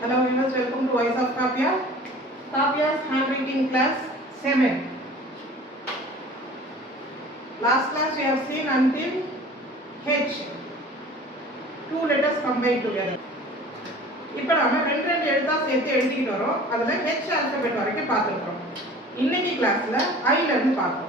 Hello viewers, welcome to Voice of Kavya. Kavya's handwriting class 7. Last class we have seen until H. Two letters combined together. இப்போ நம்ம ரெண்டு எழுத்தா சேர்த்து எழுதிட்டு வரோம். அதுல H ஆல்பபெட் வரைக்கும் பார்த்துருக்கோம். இன்னைக்கு கிளாஸ்ல I ல இருந்து பார்ப்போம்.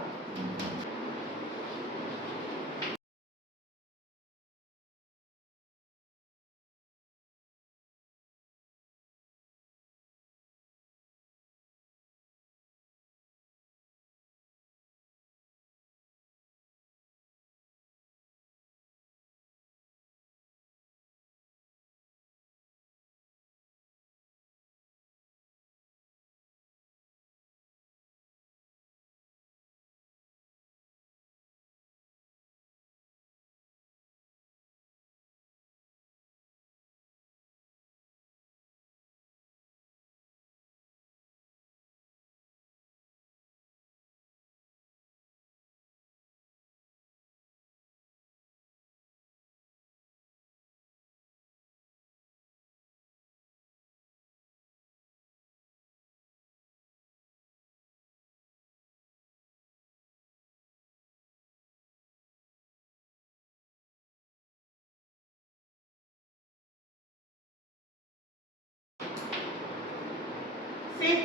See,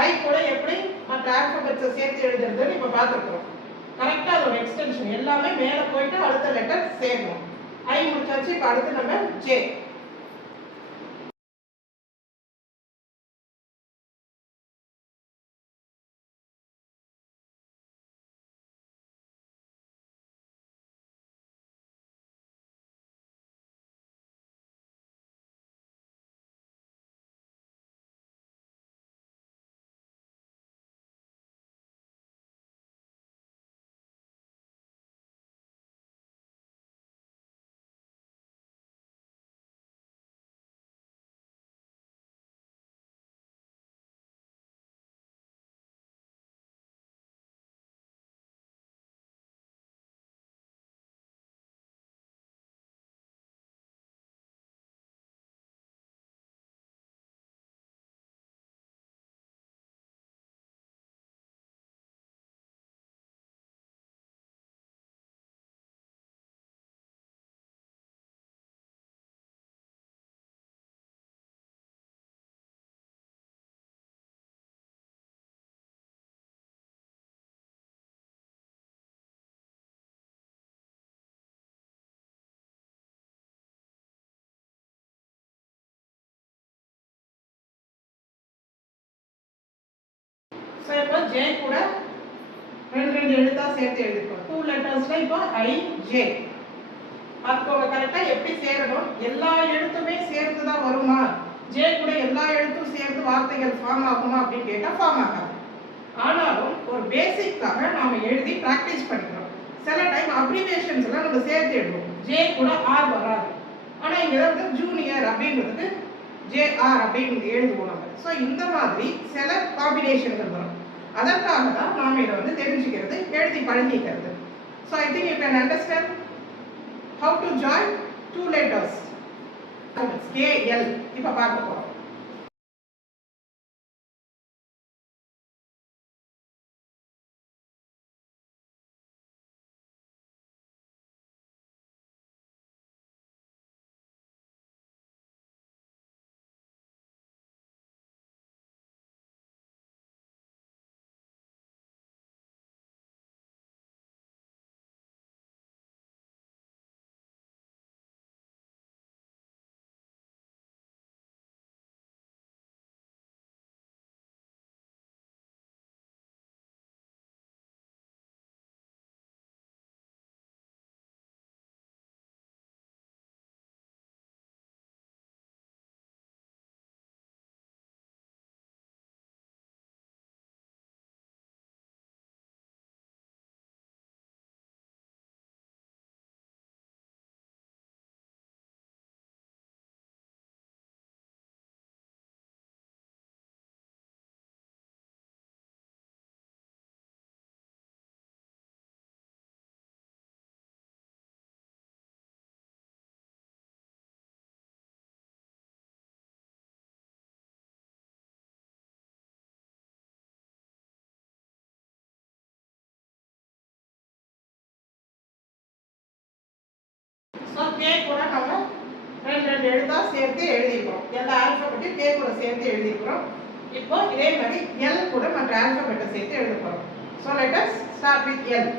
I கூட எப்படி மற்ற ஆல்பபெட்ஸை சேர்த்து எழுதுறதுன்னு இப்போ பார்த்துருக்கோம். கரெக்டாக அதோட எக்ஸ்டென்ஷன் எல்லாமே மேலே போயிட்டு அடுத்த லெட்டர் சேரணும். I முடிச்சாச்சு. இப்போ அடுத்து நம்ம J. ஸோ இப்போ J கூட ரெண்டு எழுத்தா சேர்த்து எழுதிருக்கோம். டூ லெட்டர்ஸ்ல இப்போ I J. பார்த்துக்கோங்க கரெக்டாக எப்படி சேரணும். எல்லா எழுத்துமே சேர்த்து தான் வருமா, J கூட எல்லா எழுத்தும் சேர்த்து வார்த்தைகள் ஃபார்ம் ஆகுமா அப்படின்னு கேட்டால் ஃபார்ம் ஆகாது. ஆனாலும் ஒரு பேசிக்காக நாம் எழுதி ப்ராக்டிஸ் பண்ணிக்கிறோம். சில டைம் அப்ரிவேஷன்ஸ் எல்லாம் நம்ம சேர்த்து எழுதுவோம். J கூட R வராது. ஆனால் இங்கே வந்து ஜூனியர் அப்படின்றதுக்கு JR அப்படின்னு எழுதுவோம் நம்ம. ஸோ இந்த மாதிரி சில காம்பினேஷன்கள் வரும். அதற்காக தான் நாம் இதை வந்து தெரிஞ்சுக்கிறது, எழுதி பழகிக்கிறது. So I think you can understand how to join two letters. KL இப்போ பார்க்க போகிறோம். கூட நம்ம ரெண்டு ரெண்டு எழுத்தா சேர்த்து எழுதிக்கிறோம். எல்லா ஆல்பபெட்டையும் K கூட சேர்த்து எழுதிக்கிறோம். இப்போ இதே மாதிரி L கூட மற்ற ஆல்பபெட்டை சேர்த்து எழுத போறோம். So let us start with L.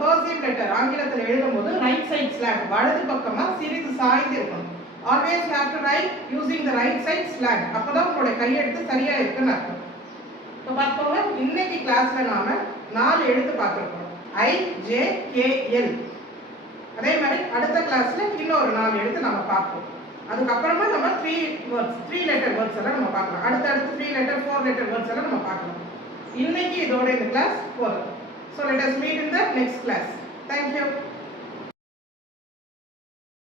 Cursive letter ஆங்கிலத்தில் எழுதும்போது ரைட் சைட் ஸ்லாண்ட் வலது பக்கமா சிறிது சாய்ந்து இருக்கணும். Always have to write using the right side slant. அப்பதான் உங்களோட கையெழுத்து சரியா இருக்குன்னு அர்த்தம். இப்போ பார்த்தோம்னா இன்னைக்கு கிளாஸ்ல நாம 4 எழுத்து பார்த்துருக்கோம். I, J, K, L. அதே மாதிரி அடுத்த கிளாஸ்ல இன்னொரு 4 எழுத்து நம்ம பார்ப்போம். அதுக்கப்புறமா நம்ம 3 லெட்டர் வேர்ட்ஸ் எல்லாம் நம்ம பார்க்கலாம். அடுத்தடுத்து 3 லெட்டர் 4 லெட்டர் வேர்ட்ஸ் எல்லாம் நம்ம பார்க்கலாம். இன்னைக்கு இதோட இந்த கிளாஸ் போதும். So let us meet in the next class. Thank you.